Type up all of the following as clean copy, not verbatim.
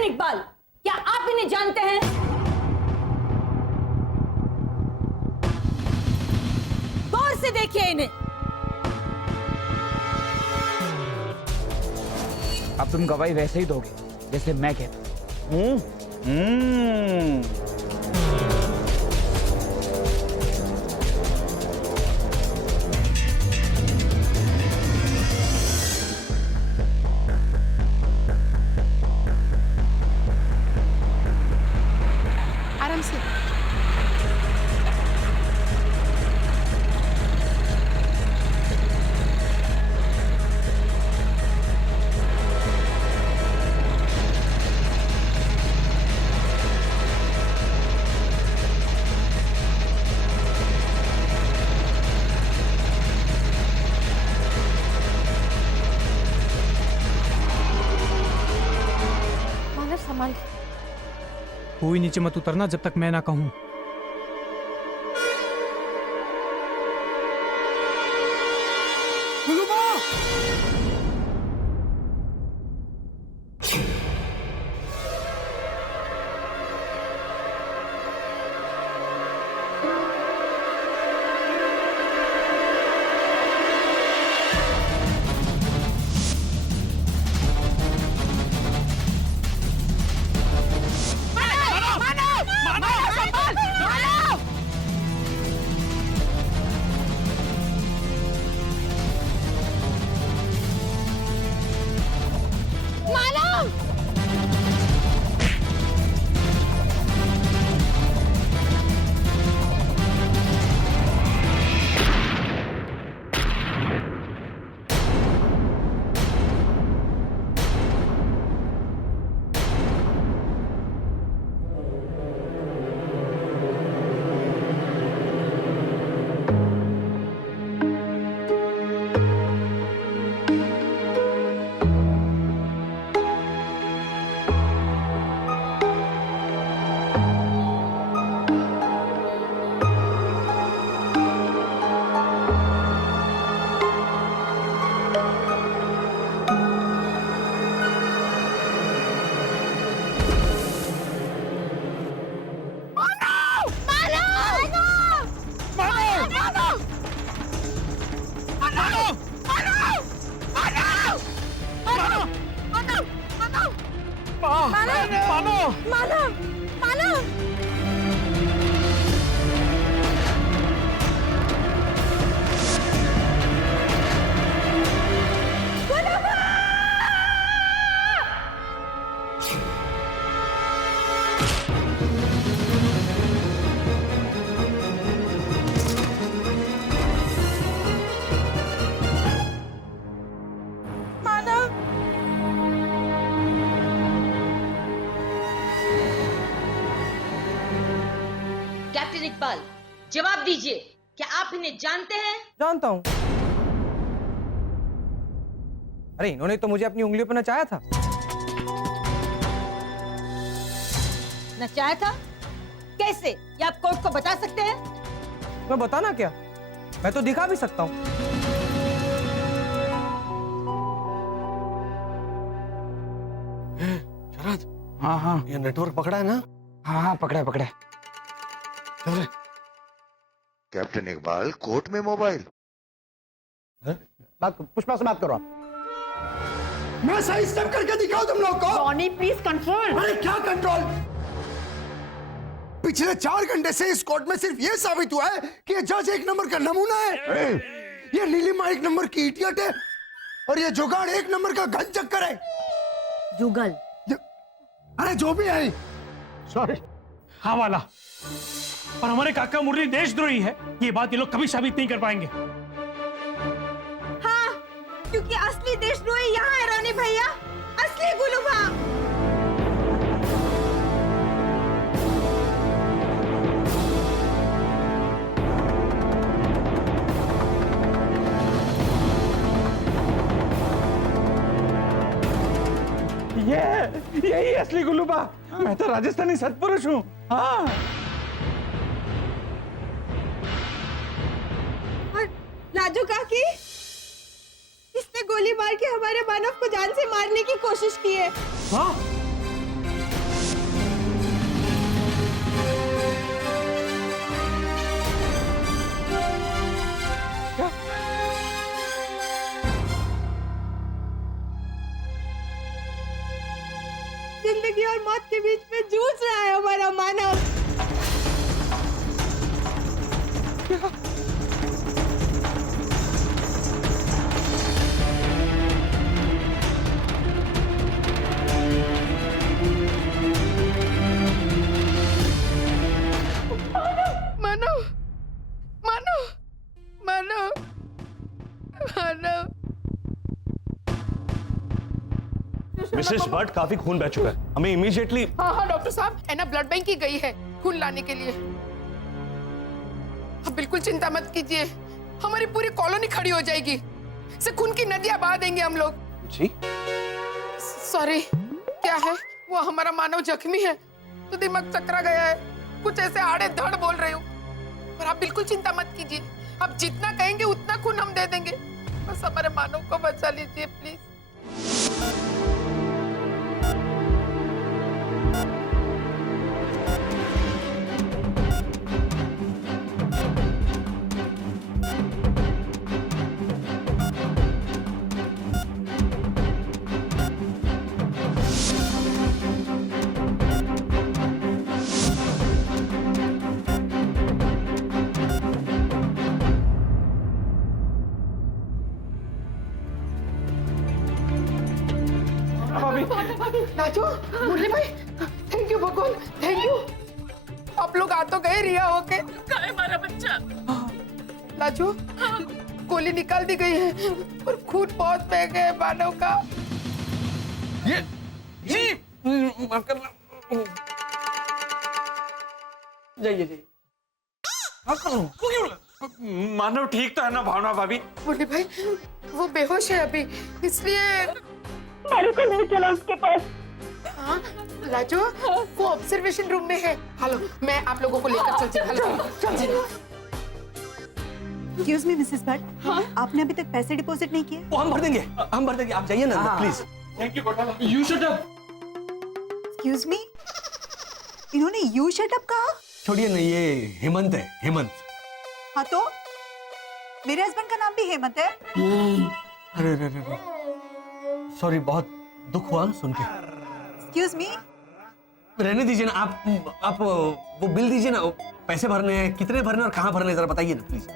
Captain Iqbal, क्या आप इन्हें जानते हैं? गौर से देखिए इन्हें। अब तुम गवाही वैसे ही दोगे जैसे मैं कहता हूँ। आराम से। मानव संभाल के। कोई नीचे मत उतरना जब तक मैं ना कहूं। कैप्टन इकबाल, जवाब दीजिए, क्या आप इन्हें जानते हैं? जानता हूं। अरे इन्होंने तो मुझे अपनी उंगलियों पर नचाया था। नचाया था? कैसे? ये आप कोर्ट को बता सकते हैं? मैं बताना क्या, मैं तो दिखा भी सकता हूँ। शरद, हाँ हाँ ये नेटवर्क पकड़ा है ना? हाँ हाँ, पकड़ा है, पकड़ा है। चल रे। कैप्टन इकबाल कोर्ट में मोबाइल। बात पुष्पा से बात करो आप। मैं सही स्टेप करके दिखाऊं तुम लोग को? Tony please control. अरे क्या कंट्रोल? पिछले 4 घंटे से इस कोर्ट में सिर्फ ये साबित हुआ है कि ये जज एक नंबर का नमूना है। ये नीलिमा एक नंबर की इडियट है और ये जुगाड़ एक नंबर का घन चक्कर है। जुगल। अरे जो भी है। सॉरी। हाँ वाला, और हमारे काका मुरली देशद्रोही है, ये बात ये लोग कभी साबित नहीं कर पाएंगे। हाँ, क्योंकि असली देशद्रोही यहाँ है रानी भैया, असली गुलूबा। यही असली गुल्लूबा। मैं तो राजस्थानी सत्पुरुष हूँ। हाँ। और राजू काकी, इसने गोली मार के हमारे मानव को जान से मारने की कोशिश की है। हाँ? जिंदगी और मौत के बीच में जूझ रहा है हमारा मानव। मानव मानव मानव मानव। मिसेस भट्ट, काफी खून बह चुका है, हमें इमीडिएटली। हाँ हाँ डॉक्टर साहब, एना ब्लड बैंक ही गई है खून लाने के लिए। आप बिल्कुल चिंता मत कीजिए, हमारी पूरी कॉलोनी खड़ी हो जाएगी, से खून की नदियां बहा देंगे हम लोग। जी सॉरी, क्या है वो हमारा मानव जख्मी है तो दिमाग चकरा गया है, कुछ ऐसे आड़े धड़ बोल रही हूँ। पर आप बिल्कुल चिंता मत कीजिए, आप जितना कहेंगे उतना खून हम दे देंगे, बस हमारे मानव को बचा लीजिए प्लीज। राजू, मुरली भाई, थैंक यू भगवान, थैंक यू। आप लोग आ तो गए रिया होके। कहाँ है हमारा बच्चा? राजू, गोली निकाल दी गई है और खून बहुत बह गया मानव का। ये माफ करना। जाइए जाइए। मानव ठीक तो है ना भावना भाभी? मुरली भाई, वो बेहोश है अभी, इसलिए मारू को नहीं चला उसके पास। हाँ, लाजो, वो ऑब्जर्वेशन रूम में है। हेलो, मैं आप लोगों को लेकर चलती हूँ। Hello, excuse me Mrs Bhatt, आपने अभी तक पैसे डिपॉजिट नहीं किए? वो हम भर देंगे, आप जाइए ना प्लीज। थैंक यू घोटाला। You shut up. Excuse me, इन्होंने यू शट अप कहा? छोड़िए ना, ये हेमंत है, हेमंत। हाँ तो मेरे हस्बैंड का नाम भी हेमंत है। अरे अरे अरे, सॉरी, बहुत दुख हुआ सुन के। एक्सक्यूज मी, रहने दीजिए ना, आप वो बिल दीजिए ना, पैसे भरने हैं, कितने भरने और कहाँ भरने, जरा बताइए ना प्लीज।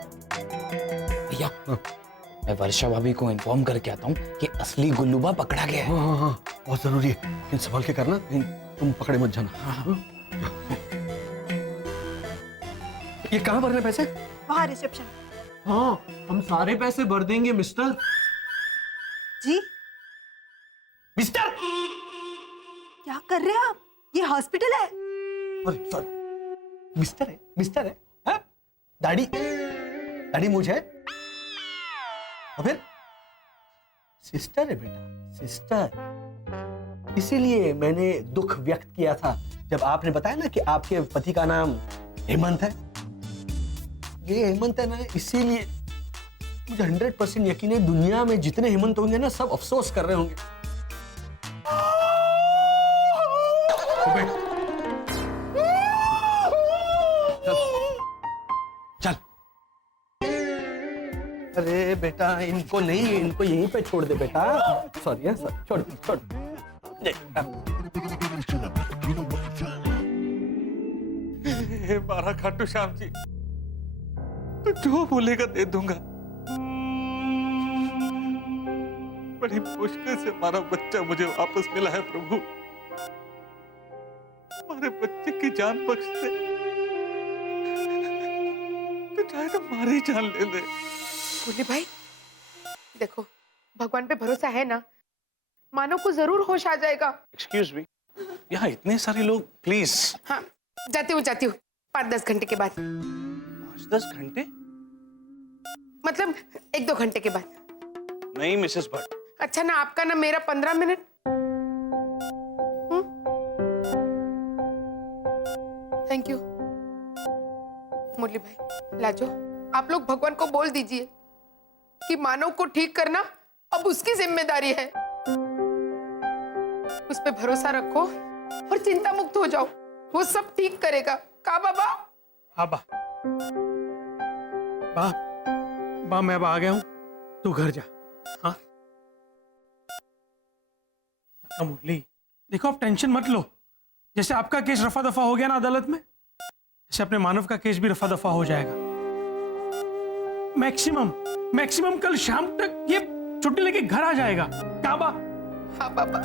भैया, मैं वर्षा भाभी को इन्फॉर्म करके आता हूँ कि असली गुल्लूबा पकड़ा गया है। हाँ, बहुत जरूरी है, इन संभाल के करना, तुम पकड़े मत जाना। ये कहाँ भरने पैसे? वहाँ रिसेप्शन। हाँ, हम सारे पैसे भर देंगे मिस्टर। जी मिस्टर, क्या कर रहे हैं आप? ये हॉस्पिटल है। अरे सॉरी, मिस्टर है, हाँ? दाढ़ी मूंछ है, और फिर सिस्टर है बेटा, सिस्टर। इसीलिए मैंने दुख व्यक्त किया था जब आपने बताया ना कि आपके पति का नाम हेमंत है। ये हेमंत है ना, इसीलिए मुझे 100% यकीन है दुनिया में जितने हेमंत होंगे ना, सब अफसोस कर रहे होंगे। चल। अरे बेटा, इनको नहीं, इनको यहीं पे छोड़ दे बेटा। सॉरी है, छोड़। मारा खाटू श्याम जी, तो जो बोलेगा दे दूंगा। बड़ी मुश्किल से हमारा बच्चा मुझे वापस मिला है प्रभु, हमारे बच्चे की जान बख्श दे, तो चाहे तो हमारी जान ले ले। मुरली भाई, देखो, भगवान पे भरोसा है ना, मानव को जरूर होश आ जाएगा। एक्सक्यूज मी, यहाँ इतने सारे लोग, प्लीज। हाँ, जाती हूँ 5-10 घंटे के बाद। 5-10 घंटे? मतलब 1-2 घंटे के बाद। नहीं मिसेस भट्ट। अच्छा ना, आपका ना मेरा 15 मिनट। थैंक यू मुरली भाई। लाजो, आप लोग भगवान को बोल दीजिए कि मानव को ठीक करना अब उसकी जिम्मेदारी है। उस पे भरोसा रखो और चिंता मुक्त हो जाओ, वो सब ठीक करेगा। का बाबा? हाँ बा, मैं अब आ गया हूं, तू घर जा। हाँ मुरली, देखो आप टेंशन मत लो, जैसे आपका केस रफा दफा हो गया ना अदालत में, जैसे अपने मानव का केस भी रफा दफा हो जाएगा। मैक्सिमम कल शाम तक ये छुट्टी लेके घर आ जाएगा। काबा। हाँ पापा।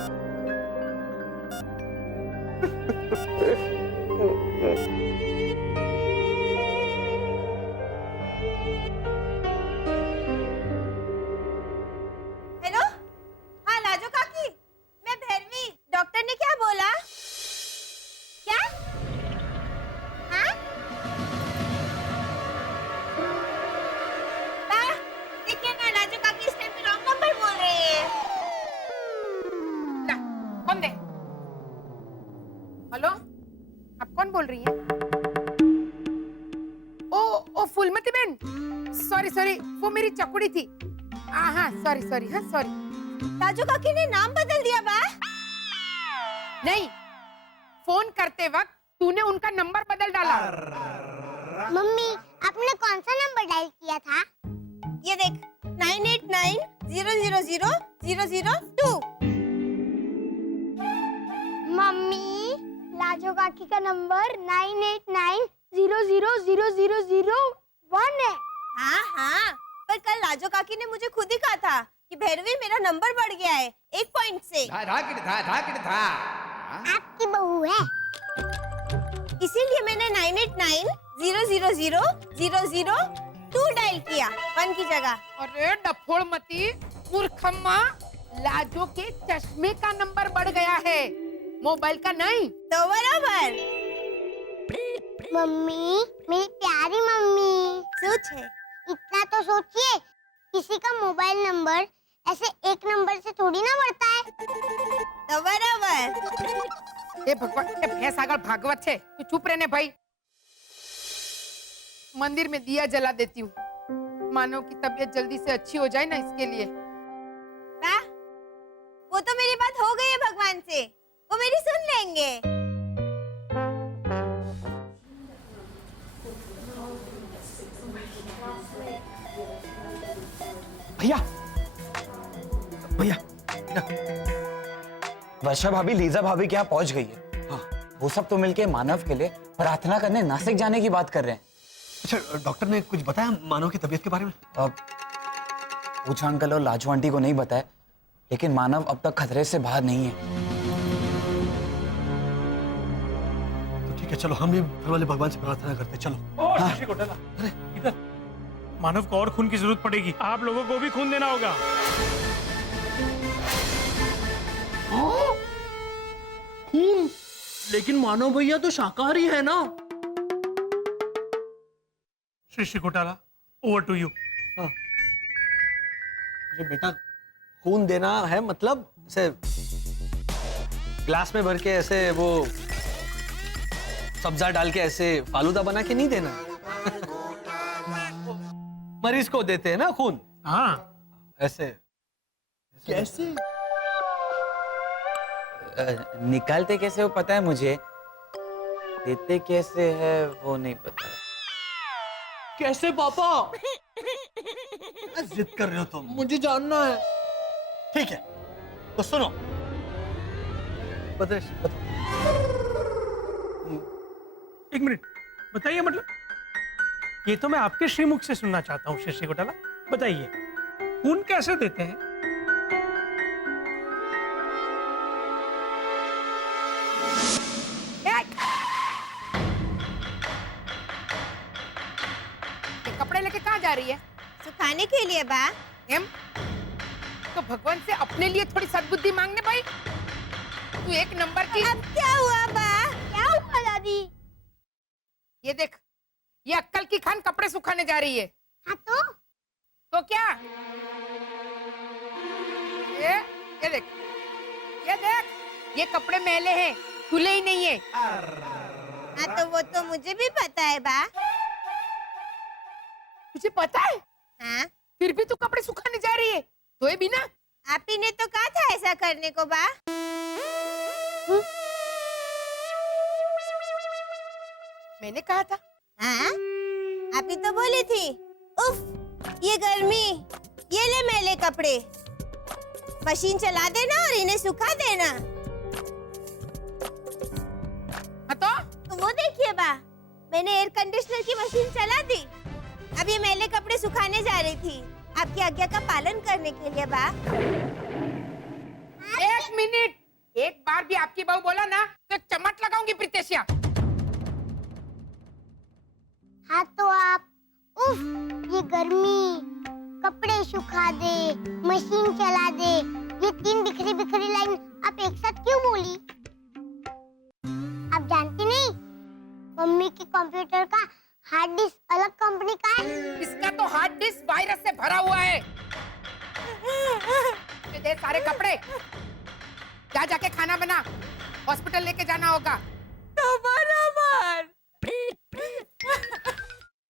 हेलो, हाँ लाजो काकी, मैं भैरवी। डॉक्टर ने क्या बोला? क्या? हाँ? देखिए ना, लाजो काकी इस टाइम पे रॉन्ग नंबर बोल रही है। ना, कौन दे? हेलो, आप कौन बोल रही हैं? ओ फूलमती बहन, सॉरी, वो मेरी चकुड़ी थी। हाँ सॉरी, हाँ सॉरी। लाजो काकी ने नाम बदल दिया बा? नहीं, फोन करते वक्त तूने उनका नंबर बदल डाला। मम्मी, आपने कौन सा नंबर डायल किया था? ये देख, 9890000002। मम्मी, लाजो काकी का नंबर 9890000001 है। हाँ, पर कल लाजो काकी ने मुझे खुद ही कहा था कि भैरवी मेरा नंबर बढ़ गया है 1 पॉइंट से। आपकी बहू है। इसीलिए मैंने 9890000002 डायल किया 1 की जगह। अरे डफोड़मती मूर्खम्मा, लाजो के चश्मे का नंबर बढ़ गया है, मोबाइल का नहीं। तो बराबर। मम्मी, मेरी प्यारी मम्मी, सोच है। इतना तो सोचिए, किसी का मोबाइल नंबर ऐसे एक नंबर से थोड़ी ना बढ़ता है। तो बराबर। ए भगवान, ए भैंस आगर भागवत है, तू चुप रहने भाई। मंदिर में दिया जला देती हूँ, मानव की तबीयत जल्दी से अच्छी हो जाए ना, इसके लिए। वो तो मेरी बात हो गई है भगवान से, वो मेरी सुन लेंगे। भैया वर्षा भाभी लीजा भाभी के यहाँ पहुंच गई है। हाँ। वो सब तो मिलके मानव के लिए प्रार्थना करने नासिक जाने की बात कर रहे हैं। अच्छा, डॉक्टर ने कुछ बताया मानव की तबीयत के बारे में? अब पूछा अंकल और लाजू आंटी को नहीं बताया, लेकिन मानव अब तक खतरे से बाहर नहीं है। तो ठीक है, चलो हम भी घर वाले भगवान से प्रार्थना करते हैं। चलो। शशि कोटाला, अरे इधर। मानव को और खून की जरूरत पड़ेगी, आप लोगों को भी खून देना होगा। खून? लेकिन मानव भैया तो शाकाहारी है ना। Shashi Kotala, over to you. अरे बेटा, खून देना है मतलब ऐसे ग्लास में भर के ऐसे वो सब्जा डाल के ऐसे फालूदा बना के नहीं देना। मरीज को देते हैं ना खून। हाँ, ऐसे कैसे? निकालते कैसे वो पता है मुझे, देते कैसे है वो नहीं पता। कैसे पापा? जिद कर रहे हो तुम। मुझे जानना है। ठीक है, तो सुनो। बताओ। एक मिनट, बताइए। मतलब ये तो मैं आपके श्रीमुख से सुनना चाहता हूँ। शशि कोटाला, बताइए खून कैसे देते हैं? ये कपड़े लेके कहाँ जा रही है? सुखाने के लिए बा। एम? तो भगवान से अपने लिए थोड़ी सद्बुद्धि मांगने भाई। तू एक नंबर की। अब क्या हुआ बा? क्या हुआ दादी? ये देख, ये अक्कल की खान कपड़े सुखाने जा रही है। हाँ तो क्या? ये देख, ये कपड़े मैले हैं, धुले ही नहीं है। हाँ तो वो तो मुझे भी पता है बा। तुझे पता है? हाँ, फिर भी तू कपड़े सुखाने जा रही है, धोए बिना? आप ही ने तो कहा था ऐसा करने को बा। मैंने कहा था। हाँ, आप ही तो बोली थी, उफ, ये गर्मी, ये ले मैले कपड़े, मशीन चला देना और इन्हें सुखा देना। है बा? मैंने एयर कंडीशनर की मशीन चला दी। अब ये मैले कपड़े सुखाने जा रही थी, आपकी आज्ञा का पालन करने के लिए बा। एक मिनट, एक बार भी आपकी बहू बोला ना तो एक चमट लगाऊंगी प्रीतेशिया। हाँ तो आप, उफ, ये गर्मी, कपड़े सुखा दे, मशीन चला दे, ये 3 बिखरी बिखरी लाइन आप एक साथ क्यों बोली? आप जानती नहीं, मम्मी के कंप्यूटर का हार्ड डिस्क अलग कंपनी का है। इसका तो हार्ड डिस्क वायरस से भरा हुआ है। दे सारे कपड़े, जा जाके खाना बना, हॉस्पिटल लेके जाना होगा। तो बराबर।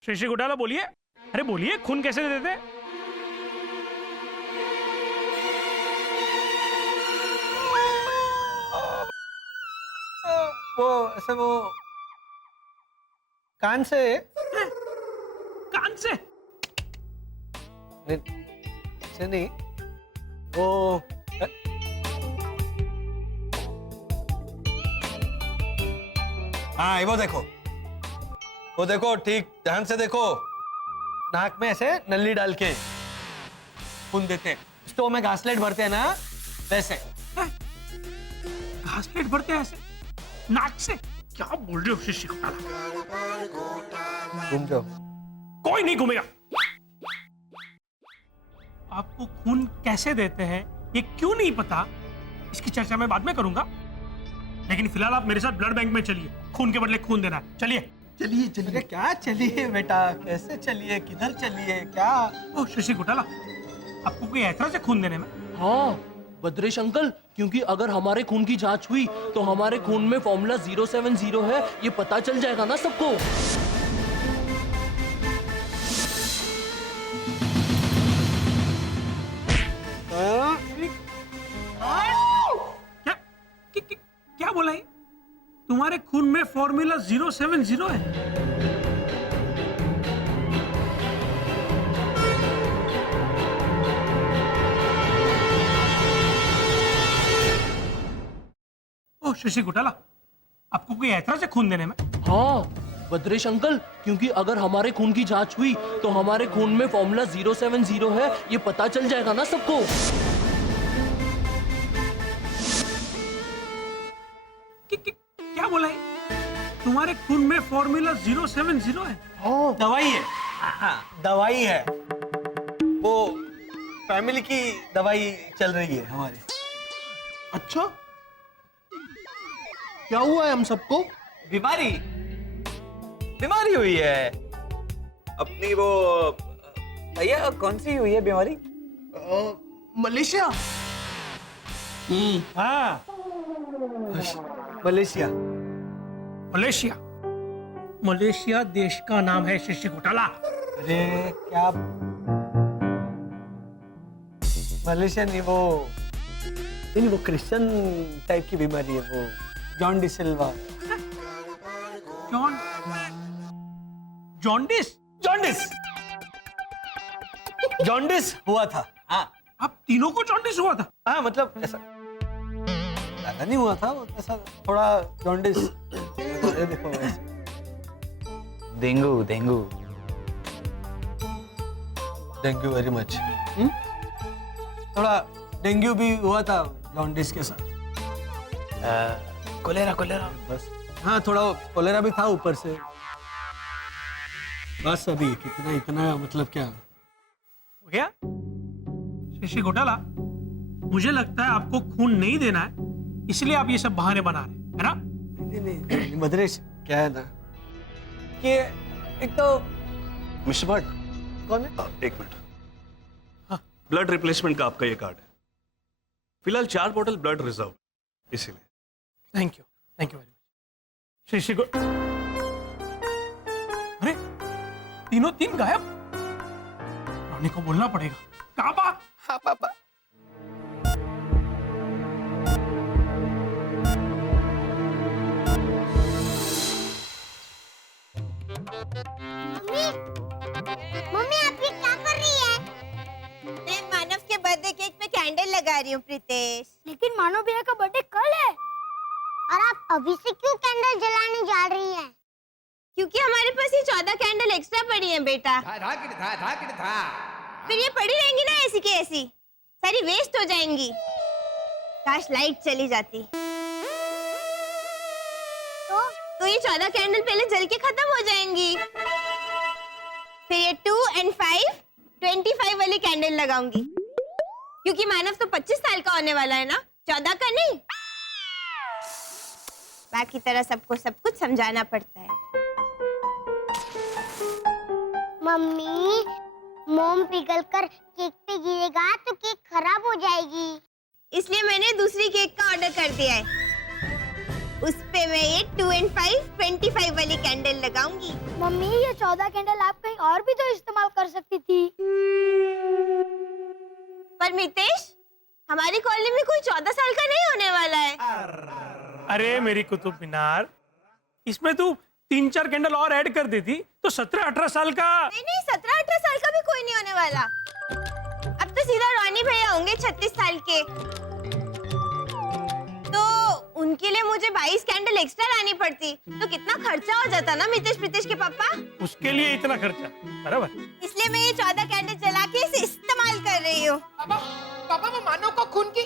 श्री घोटाला बोलिए, अरे बोलिए, खून कैसे दे देते? वो ऐसे वो कान से कान से? नहीं, वो हाँ वो देखो ठीक ध्यान से देखो, नाक में ऐसे नली डाल के खून देते हैं। स्टोव में घासलेट भरते हैं ना, वैसे। घासलेट भरते हैं ऐसे नाक से? क्या बोल रहे हो शिष्य घोटाला? घूम जाओ। कोई नहीं घूमेगा। आपको खून कैसे देते हैं ये क्यों नहीं पता, इसकी चर्चा मैं बाद में करूंगा, लेकिन फिलहाल आप मेरे साथ ब्लड बैंक में चलिए, खून के बदले खून देना है। चलिए चलिए चलिए। क्या चलिए बेटा, कैसे चलिए, किधर चलिए, क्या? ओ शशि घोटाला, आपको कोई ऐतराज है खून देने में? हाँ भद्रेश अंकल, क्योंकि अगर हमारे खून की जांच हुई तो हमारे खून में फॉर्मूला 070 है, ये पता चल जाएगा ना सबको। क्या बोला ये? तुम्हारे खून में फॉर्मूला 070 है? ओ शशि घोटाला, आपको कोई ऐतराज है खून देने में? हाँ भद्रेश अंकल, क्योंकि अगर हमारे खून की जांच हुई तो हमारे खून में फॉर्मूला 070 है, ये पता चल जाएगा ना सबको। क्या बोला है? तुम्हारे खून में फॉर्मूला 070 है? हाँ दवाई है। दवाई है, वो फैमिली की दवाई चल रही है हमारी। अच्छा, क्या हुआ है हम सबको? बीमारी हुई है अपनी। वो भैया कौन सी हुई है बीमारी? मलेशिया। हाँ मलेशिया। मलेशिया, मलेशिया देश का नाम है शिष्य घोटाला। अरे क्या मलेशिया नहीं, वो क्रिश्चियन टाइप की बीमारी है, वो जॉन डिसिल्वा। जॉन्डिस हुआ था। हाँ, आप तीनों को जॉन्डिस हुआ था? हाँ मतलब ऐसा ज्यादा नहीं हुआ था, वो ऐसा थोड़ा जॉन्डिस। ये देखो ऐसे। Dengue dengue very much. थोड़ा डेंगू भी हुआ था जॉन्डिस के साथ। कोलेरा बस। हाँ थोड़ा कोलेरा भी था ऊपर से। बस अभी इतना मतलब क्या हो गया? शशि घोटाला, मुझे लगता है आपको खून नहीं देना है, इसलिए आप ये सब बहाने बना रहे हैं, है ना? नहीं भद्रेश, क्या है ना कि एक तो मिस्टर भट्ट, कौन है? एक मिनट। ब्लड रिप्लेसमेंट का आपका ये कार्ड है। फिलहाल 4 बोतल ब्लड रिजर्व, इसीलिए। Thank you very much. Shashi को अरे तीनों तीन गायब। रानी को बोलना पड़ेगा। काबा। हाँ पापा। मम्मी आप ये क्या कर रही है? मैं मानव के बर्थडे केक पे कैंडल लगा रही हूँ प्रीतेश। लेकिन मानव भैया का बर्थडे कल है और आप अभी से क्यों कैंडल जलाने जा रही हैं? क्योंकि हमारे पास ये 14 कैंडल एक्स्ट्रा पड़ी हैं बेटा। फिर ये पड़ी रहेंगी ना ऐसी की ऐसी, सारी वेस्ट हो जाएंगी। काश लाइट चली जाती तो ये 14 कैंडल पहले जल के खत्म हो जाएंगी। फिर ये 2 और 5 25 वाली कैंडल लगाऊंगी, क्योंकि मानव तो 25 साल का होने वाला है ना, 14 का नहीं। बाकी तरह सबको सब कुछ समझाना पड़ता है। मम्मी, मोम पिघलकर केक पे गिरेगा तो केक खराब हो जाएगी। इसलिए मैंने दूसरी केक का ऑर्डर कर दिया है। उस पे मैं ये 2 और 5 25 वाली कैंडल लगाऊंगी। मम्मी, ये 14 कैंडल आप कहीं और भी तो इस्तेमाल कर सकती थी। पर मितेश, हमारी कॉलोनी में कोई 14 साल का नहीं होने वाला है। अरे मेरी कुतुब मीनार, इसमें तू 3-4 कैंडल और ऐड कर देती तो 17-18 साल का। नहीं, 17-18 साल का भी कोई नहीं होने वाला। अब तो सीधा रॉनी भैया होंगे 36 साल के। तो उनके लिए मुझे 22 कैंडल एक्स्ट्रा लानी पड़ती, तो कितना खर्चा हो जाता ना मितेश के पापा। उसके लिए इतना खर्चा, बराबर। इसलिए मैं ये 14 कैंडल जला के इसे इस्तेमाल कर रही हूँ। पापा वो मानव को खून की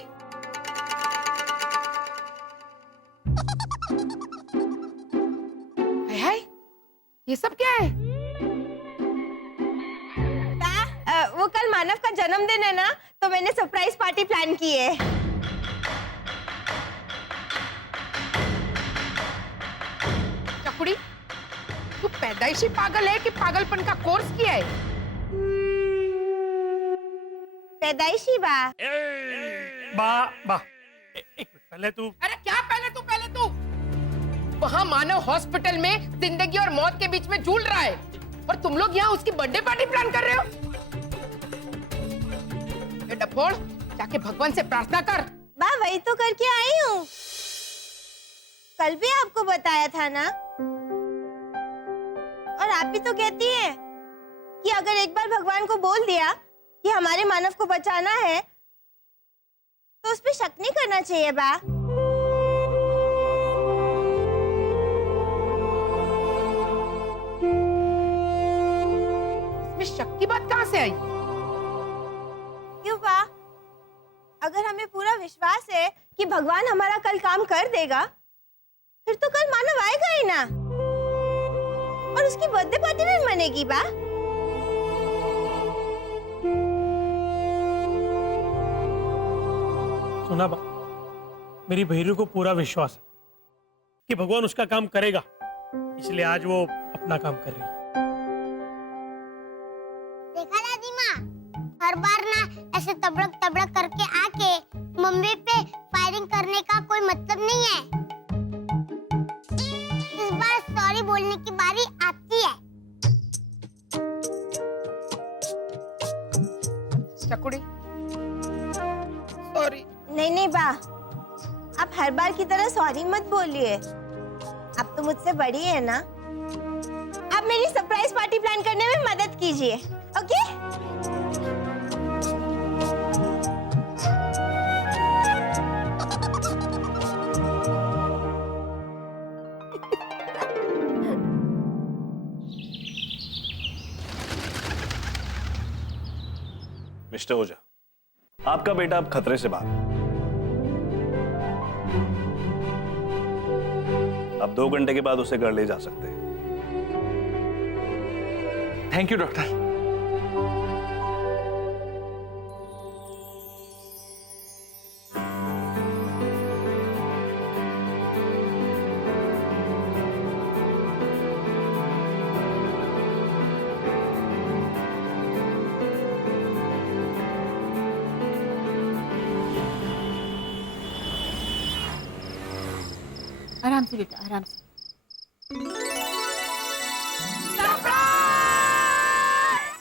हाय, ये सब क्या है? वो कल मानव का जन्मदिन है ना, तो मैंने सरप्राइज पार्टी प्लान की है। चकुड़ी, तू पैदाइशी पागल है कि पागलपन का कोर्स किया है? पैदाइशी बा। एक मिनट पहले तू। अरे क्या पहले तू? वहाँ मानव हॉस्पिटल में जिंदगी और मौत के बीच में झूल रहा है, और तुम लोग यहाँ उसकी बर्थडे पार्टी प्लान कर रहे हो? ये डफोड़, जाके भगवान से प्रार्थना कर। बा, वही तो करके आई हूँ। कल भी आपको बताया था ना। और आप भी तो कहती हैं कि अगर एक बार भगवान को बोल दिया कि हमारे मानव को बचाना है, तो उस पे शक नहीं करना चाहिए बा। इसमें शक की बात कहाँ से आई? क्यों बा? अगर हमें पूरा विश्वास है कि भगवान हमारा कल काम कर देगा, फिर तो कल मानव आएगा ही ना, और उसकी बर्थडे पार्टी भी मनेगी बा। सुना बा, मेरी बहू को पूरा विश्वास है कि भगवान उसका काम करेगा, इसलिए आज वो अपना काम कर रही है। देखा दादी माँ, हर बार ना ऐसे तबड़क तबड़क करके आके मम्मी पे फायरिंग करने का कोई मतलब नहीं है। इस बार सॉरी बोलने की बारी आती है। चकुड़ी, सॉरी। नहीं बा, आप हर बार की तरह सॉरी मत बोलिए। आप तो मुझसे बड़ी है ना। आप मेरी सरप्राइज पार्टी प्लान करने में मदद कीजिए, ओके? मिस्टर ओझा, आपका बेटा अब खतरे से बाहर है। अब 2 घंटे के बाद उसे घर ले जा सकते हैं। Thank you doctor. आराम से बेटा, आराम से।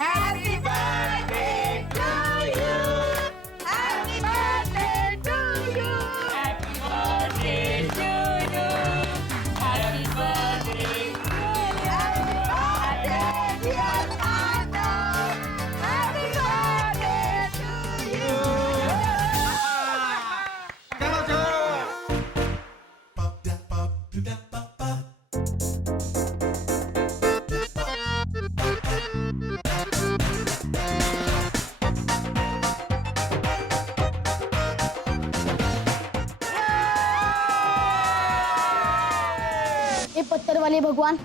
Happy birthday to you. Happy birthday to you. Happy birthday to you. Happy birthday to you. Happy birthday dear Mano. Happy birthday to you. चलो हे पत्थर वाले भगवान,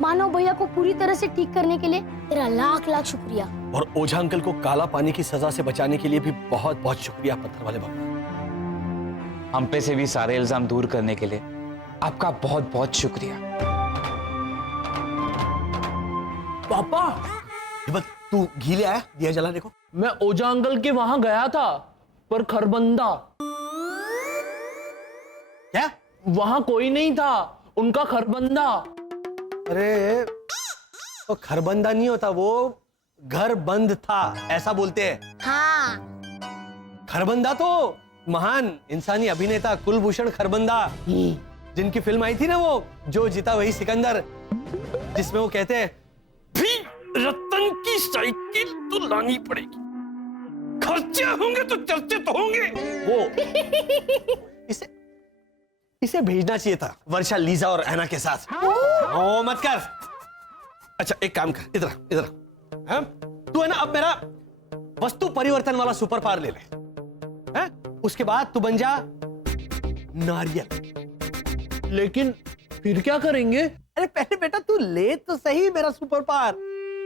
मानव भैया को पूरी तरह से ठीक करने के लिए तेरा लाख लाख शुक्रिया। और ओझा अंकल को काला पानी की सजा से बचाने के लिए भी बहुत बहुत शुक्रिया पत्थर वाले भगवान। हम पे से भी सारे इल्जाम दूर करने के लिए आपका बहुत बहुत शुक्रिया। पापा तू घी ले आया दिया जलाने को? मैं ओझा अंकल के वहां गया था, पर खरबंदा। क्या? वहां कोई नहीं था, उनका खरबंदा। अरे तो खरबंदा नहीं होता, वो घर बंद था ऐसा बोलते हैं। हाँ। खरबंदा तो महान इंसानी अभिनेता कुलभूषण खरबंदा, जिनकी फिल्म आई थी ना वो जो जीता वही सिकंदर, जिसमें वो कहते हैं रतन की साइकिल तो लानी पड़ेगी, खर्चे होंगे तो चर्चे तो होंगे। वो इसे भेजना चाहिए था वर्षा, लीजा और ऐना के साथ। ओ मत कर। अच्छा एक काम कर, इधर इधर तू है ना, अब मेरा वस्तु परिवर्तन वाला सुपर पावर ले ले, है? उसके बाद तू बन जा नारियल। लेकिन फिर क्या करेंगे? अरे पहले बेटा तू ले तो सही मेरा सुपर पावर,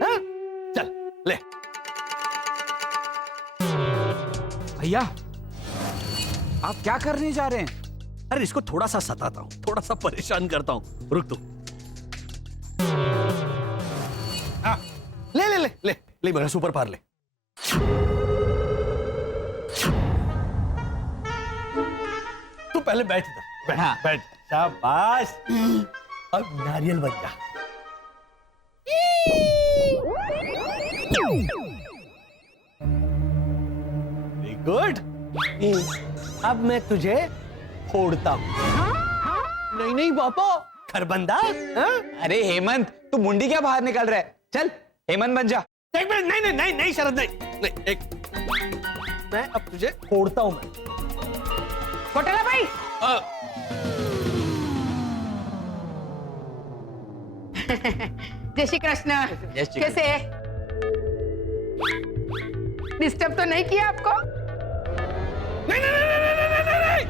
है? चल ले। भैया आप क्या करने जा रहे हैं? अरे इसको थोड़ा सा सताता हूं, थोड़ा सा परेशान करता हूं, रुक तू। ले ले ले ले ले मेरा सुपर पावर ले। तू पहले बैठ इधर, बैठ बैठ, शाबाश। अब नारियल बन जा। Very good. अब मैं तुझे फोड़ता हूं। नहीं नहीं पापा। खरबंदा? अरे हेमंत तू मुंडी क्या बाहर निकल रहा है? चल हेमंत बन जा। एक मिनट, नहीं नहीं नहीं नहीं शरद, नहीं नहीं, एक मैं अब तुझे फोड़ता हूं मैं। घोटाला भाई। जय श्री कृष्ण। कैसे है? डिस्टर्ब तो नहीं किया आपको? नहीं नहीं नहीं नहीं नहीं नहीं।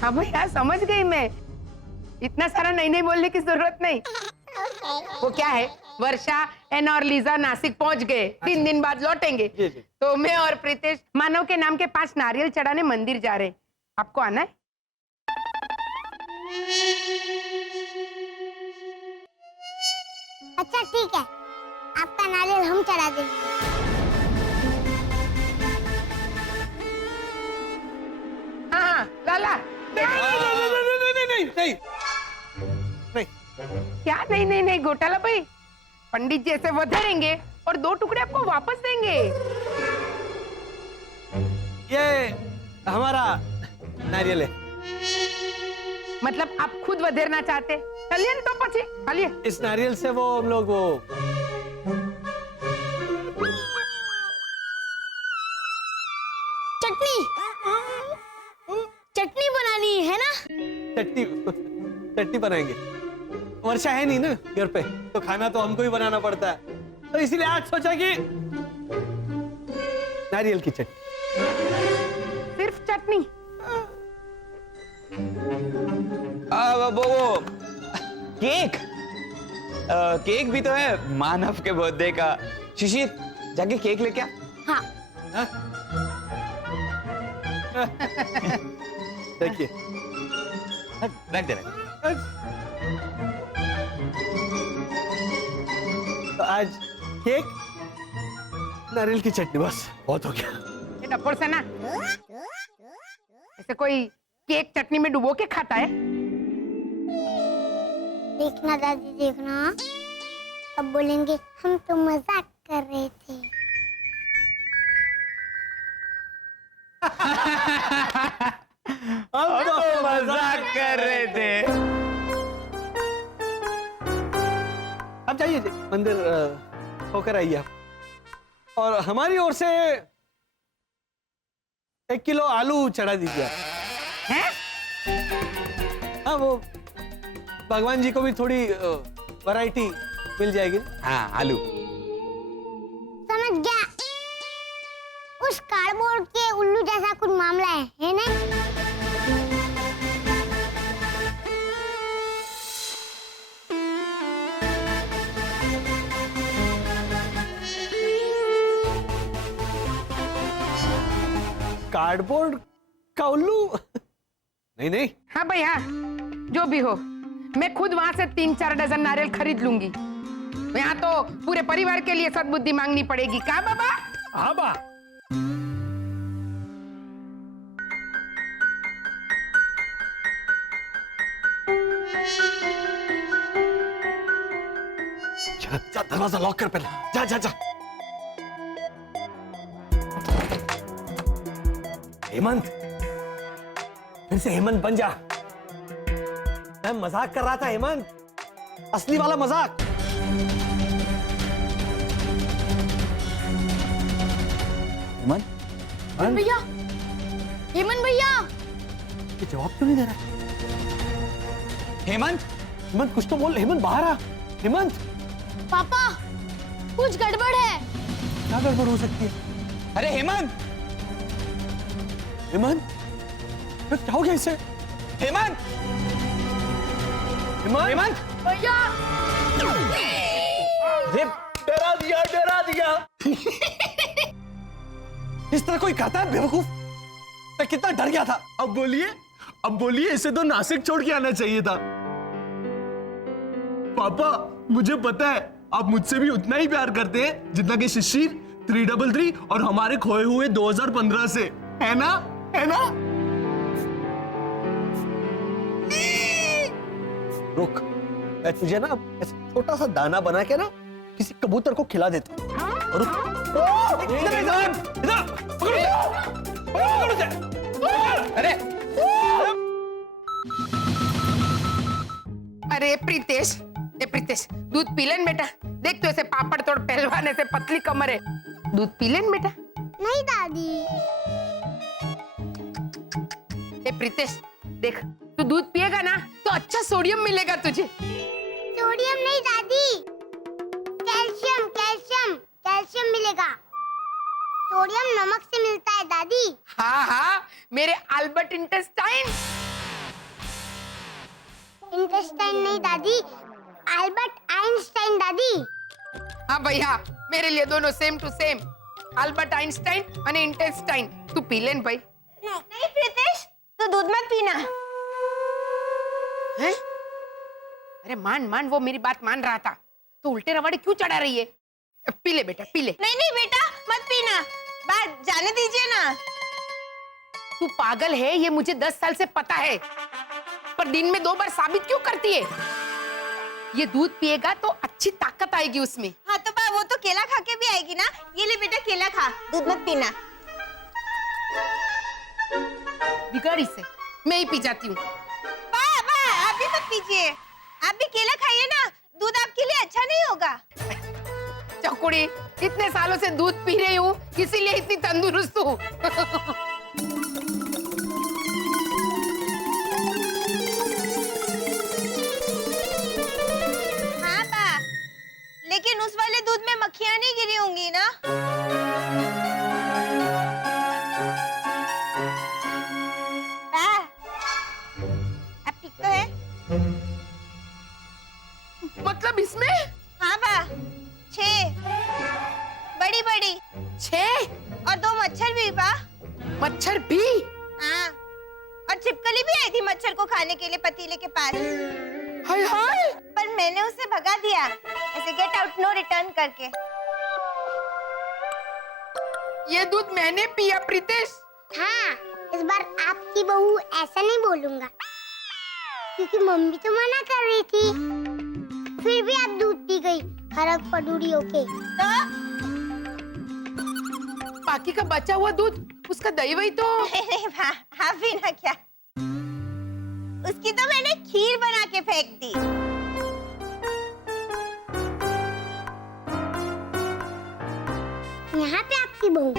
हाँ भैया समझ गई मैं, इतना सारा नहीं नहीं बोलने की जरूरत नहीं। वो क्या है, वर्षा एन और लीजा नासिक पहुंच गए, 3 दिन बाद लौटेंगे। तो मैं और प्रीतेश मानव के नाम के 5 नारियल चढ़ाने मंदिर जा रहे हैं। आपको आना है? अच्छा ठीक है, आपका नारियल हम चढ़ा देंगे। हाँ लाला। नहीं क्या नहीं नहीं नहीं घोटाला भाई, पंडित जी ऐसे वधेरेंगे और 2 टुकड़े आपको वापस देंगे। ये हमारा नारियल है। मतलब आप खुद वधेरना चाहते? चलिए ना तो पछी खालिए। इस नारियल से वो हम लोग वो चटनी बनानी है ना? चटनी बनाएंगे। वर्षा है नहीं ना घर पे, तो खाना तो हमको ही बनाना पड़ता है, तो इसीलिए आज सोचा कि नारियल की चटनी। सिर्फ चटनी? वो केक केक भी तो है मानव के बर्थडे का। शिशिर जाके केक लेके आ। हाँ। देखिए रख दे। तो आज केक नारियल की चटनी, बस बहुत हो गया। ये डब्बड़ से ना ऐसे कोई केक चटनी में डुबो के खाता है? देखना दादी देखना, अब बोलेंगे हम तो मजाक कर रहे थे। हम तो मजाक कर रहे थे। अब जाइए मंदिर होकर आइए आप, और हमारी ओर से 1 किलो आलू चढ़ा दीजिए आप। हाँ वो भगवान जी को भी थोड़ी वैरायटी मिल जाएगी। हाँ आलू। समझ गया, उस कार्डबोर्ड के उल्लू जैसा कुछ मामला है ना? कार्डबोर्ड का उल्लू? नहीं नहीं। हाँ भाई हाँ, जो भी हो, मैं खुद वहां से 3-4 डजन नारियल खरीद लूंगी। यहाँ तो पूरे परिवार के लिए सद्बुद्धि मांगनी पड़ेगी, का बाबा? हाँ बा। जा दरवाजा लॉक कर पहले। जा जा जा। हेमंत, फिर से हेमंत बन जा। मैं मजाक कर रहा था हेमंत, असली वाला मजाक। हेमंत भैया, हेमंत भैया, ये जवाब क्यों नहीं दे रहा? हेमंत, हेमंत कुछ तो बोल। हेमंत बाहर आ। हेमंत, पापा, कुछ गड़बड़ है। क्या गड़बड़ हो सकती है? अरे हेमंत, हेमंत, क्या हो गया इसे? हेमंत, हेमंत, हेमंत, भैया, अरे डरा दिया, डरा दिया। इस तरह कोई करता है बेवकूफ? मैं कितना डर गया था। अब बोलिए, इसे तो नासिक छोड़ के आना चाहिए था। पापा, मुझे पता है आप मुझसे भी उतना ही प्यार करते हैं जितना कि शिशिर, 333 और हमारे खोए हुए 2015 से, है ना? है ना? रुक, मैं तुझे ना ऐसे छोटा सा दाना बना के ना किसी कबूतर को खिला देता हूं। रुक। अरे अरे प्रीतेश, दूध पी लेन बेटा। देख तो ऐसे पापड़ तोड़ पहलवान, ऐसे पतली कमर है। दूध पी लेन बेटा। नहीं दादी। प्रीतेश देख, तू दूध पिएगा ना तो अच्छा सोडियम मिलेगा तुझे। सोडियम नहीं दादी, कैल्शियम, कैल्शियम, कैल्शियम मिलेगा। सोडियम नमक से मिलता है दादी। हाँ हाँ, मेरे अल्बर्ट इंटेस्टाइन। इंटेस्टाइन नहीं दादी, अल्बर्ट आइंस्टाइन दादी। हाँ भैया, मेरे लिए दोनों same to same, Albert Einstein और इंटेस्टाइन। तू पी लेन भाई। नहीं प्रीतेश, तू दूध मत पीना। हैं? अरे मान, वो मेरी बात मान रहा था तो उल्टे रवाड़े क्यों चढ़ा रही है? पी ले बेटा, पी ले। नहीं बेटा, मत पीना, बात जाने दीजिए ना। तू पागल है, ये मुझे 10 साल से पता है, पर दिन में 2 बार साबित क्यों करती है? ये दूध पिएगा तो अच्छी ताकत आएगी उसमें। हाँ तो बा, वो तो केला खा के भी आएगी ना। ये ले बेटा, केला खा, दूध मत पीना। बिगाड़ी से मैं ही पी जाती हूँ। आप भी मत पीजिए, आप भी केला खाइए ना, दूध आपके लिए अच्छा नहीं होगा। चौकुड़ी, इतने सालों से दूध पी रही हूँ, इसीलिए इतनी तंदुरुस्त हूँ। हाँ बा, लेकिन उस वाले दूध में मक्खियाँ नहीं गिरी होंगी ना? बा, अब ठीक तो है? मतलब इसमें? हाँ बा, 6 बड़ी 6 और 2 मच्छर भी बा। मच्छर भी? हाँ, और छिपकली भी आई थी मच्छर को खाने के लिए पतीले के पास। हाय हाय, पर मैंने उसे भगा दिया, ऐसे गेट आउट नो रिटर्न करके। ये दूध मैंने पिया प्रीतेश। हाँ, इस बार आपकी बहू ऐसा नहीं बोलूंगा, क्योंकि मम्मी तो मना कर रही थी। फिर भी आप दूध पी गई, हरक पडूरी होके। तो बाकी का बचा हुआ दूध, उसका दही वही तो। नहीं बा, आप भी ना क्या, उसकी तो मैंने खीर बना के फेंक दी। यहाँ पे आपकी बहू।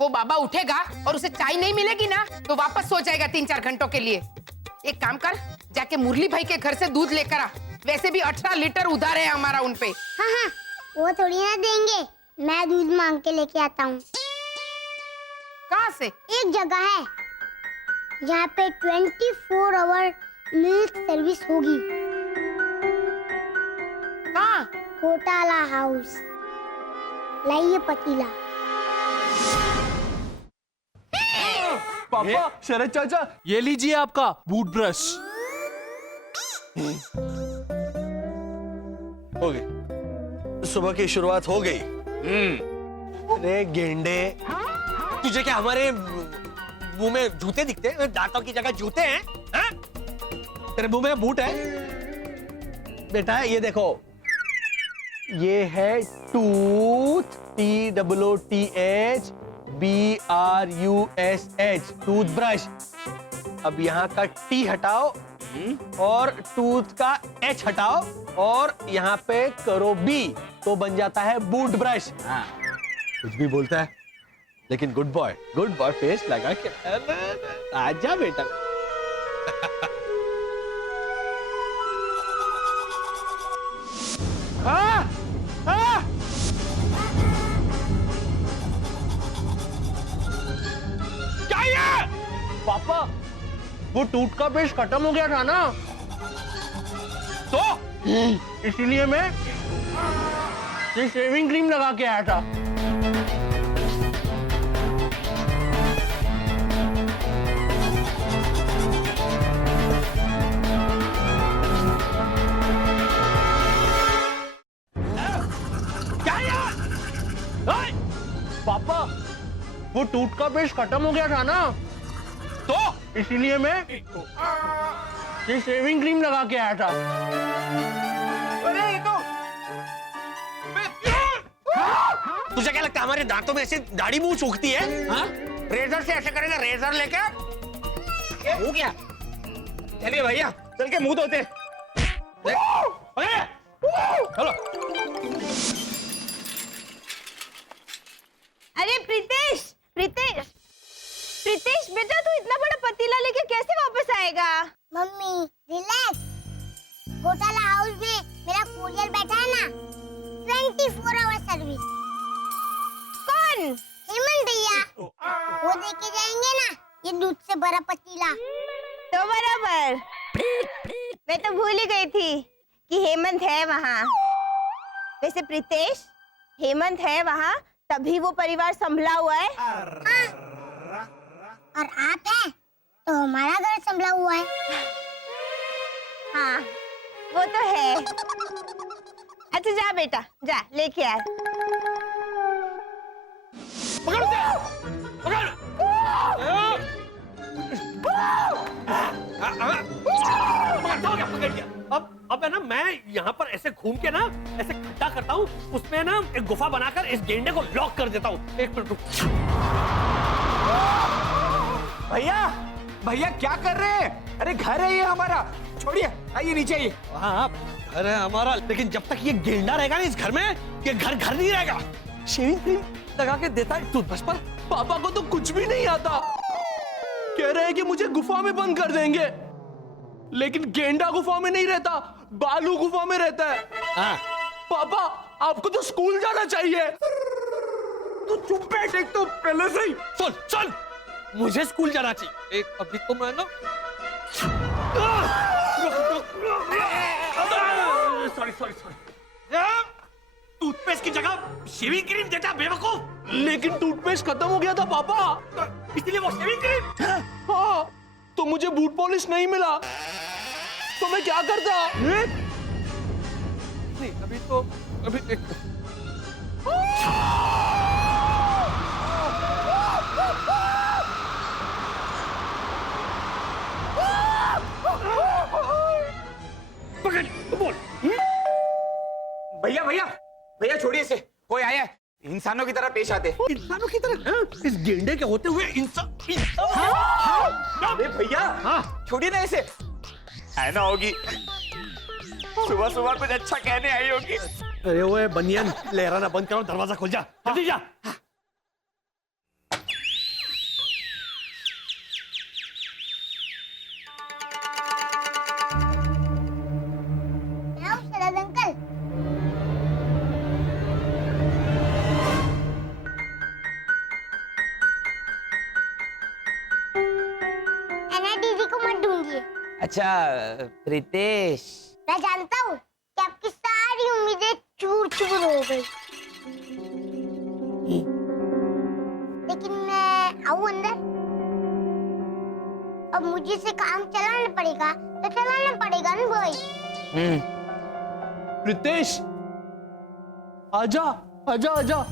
वो बाबा उठेगा और उसे चाय नहीं मिलेगी ना तो वापस सो जाएगा 3-4 घंटों के लिए। एक काम कर, जाके मुरली भाई के घर से दूध लेकर आ। वैसे भी 18 लीटर उधार है हमारा उनपे। हाँ, वो थोड़ी ना देंगे, मैं दूध मांग के लेके आता हूँ। कहाँ से? एक जगह है जहाँ पे 24 आवर मिल्क सर्विस होगी। कहाँ? घोटाला हाउस। लाइए पतीला। पापा, शरद चाचा, ये लीजिए आपका बूट ब्रश। हो गई, सुबह की शुरुआत हो गई। अरे गेंडे, तुझे क्या हमारे मुंह में जूते दिखते हैं? दांतों की जगह जूते हैं? हाँ? तेरे मुंह में बूट है? बेटा ये देखो, ये है टूथ, TOOTH टूथब्रश। अब यहाँ का टी हटाओ और टूथ का एच हटाओ और यहाँ पे करो बी, तो बन जाता है बूट ब्रश। कुछ भी बोलता है, लेकिन गुड बॉय फेस लगा के आजा बेटा। क्या ये? पापा, वो टूथ का पेस्ट खत्म हो गया था ना, तो इसीलिए मैं ये शेविंग क्रीम लगा के आया था। पापा, वो टूथ का पेस्ट खत्म हो गया था ना, तो इसीलिए मैं ये शेविंग क्रीम लगा के आया था। अरे ये तो तुझे क्या लगता है हमारे दांतों में ऐसे दाढ़ी मुंह सूखती है? हाँ? रेजर से ऐसे करेगा, रेजर लेके हो गया। चलिए भैया, चल के मुंह धोते। चलो। अरे प्रीतेश, बेटा तू इतना बड़ा पतीला लेके कैसे वापस आएगा? मम्मी रिलैक्स, घोटाला हाउस में मेरा कोरियर बैठा है ना, 24 आवर सर्विस। कौन? हेमंत भैया, वो देके जाएंगे ना ये दूध से भरा पतीला। तो बराबर, मैं तो भूल ही गई थी कि हेमंत है वहाँ। वैसे प्रीतेश, हेमंत है वहाँ तभी वो परिवार संभला हुआ है। और आप हैं तो हमारा घर संभला हुआ है। हाँ, वो तो है। अच्छा जा बेटा, जा लेके आ। पकड़ उसे, पकड़। पकड़ गया। अब है ना, मैं यहाँ पर ऐसे घूम के ना ऐसे खड्डा करता हूँ, उसमें ना एक गुफा बनाकर इस गेंडे को लॉक कर देता हूँ। एक मिनट रुक। भैया क्या कर रहे हैं? अरे घर है ये हमारा, छोड़िए, आइए नीचे आइए। हाँ, घर है हमारा, लेकिन जब तक ये गेंडा रहेगा ना इस घर में, ये घर नहीं रहेगा। शेविंग क्रीम लगा के देता है टूथब्रश पर। पापा को तो कुछ भी नहीं आता, कह रहे हैं कि मुझे गुफा में बंद कर देंगे, लेकिन गेंडा गुफा में नहीं रहता, बालू गुफा में रहता है। पापा, आपको तो स्कूल जाना चाहिए। तू चुप बैठ, एक तो पहले से ही। चल, मुझे स्कूल जाना चाहिए। एक अभी तो मैं ना सॉरी टूथपेस्ट की जगह शेविंग क्रीम देता बेवकूफ। लेकिन टूथपेस्ट खत्म हो गया था पापा, इसलिए वो शेविंग क्रीम। हाँ, तो मुझे बूट पॉलिश नहीं मिला, तो मैं क्या करता? नहीं, अभी बोल। भैया छोड़िए इसे, कोई आया है, इंसानों की तरह पेश आते। इंसानों की तरह? इस गेंडे के होते हुए इंसान? अरे भैया, छोड़िए ना इसे। है ना होगी, सुबह कुछ अच्छा कहने आई होगी। अरे वो बनियन लहराना बंद करो, दरवाजा खुल जा, जल्दी जा। शरद अंकल, एना दीदी को मत ढूंढिए। अच्छा प्रीतेश, मैं जानता हूँ कि आपकी सारी उम्मीदें चूर चूर हो गई। अब मुझे से काम चलाना पड़ेगा तो चलाना पड़ेगा ना भाई। प्रीतेश, आजा आजा आजा।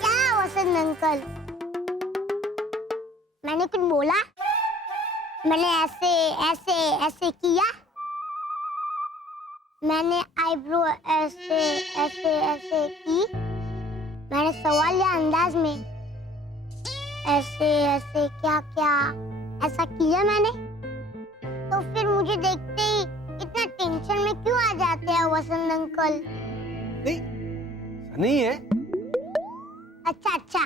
क्या वसंत अंकल, मैंने कुछ बोला? मैंने ऐसे ऐसे ऐसे किया? मैंने आईब्रो ऐसे ऐसे ऐसे की? मैंने सवाल या अंदाज में ऐसे ऐसे क्या क्या ऐसा किया मैंने? तो फिर मुझे देखते ही इतना टेंशन में क्यों आ जाते हैं वसंत अंकल? नहीं है। अच्छा अच्छा।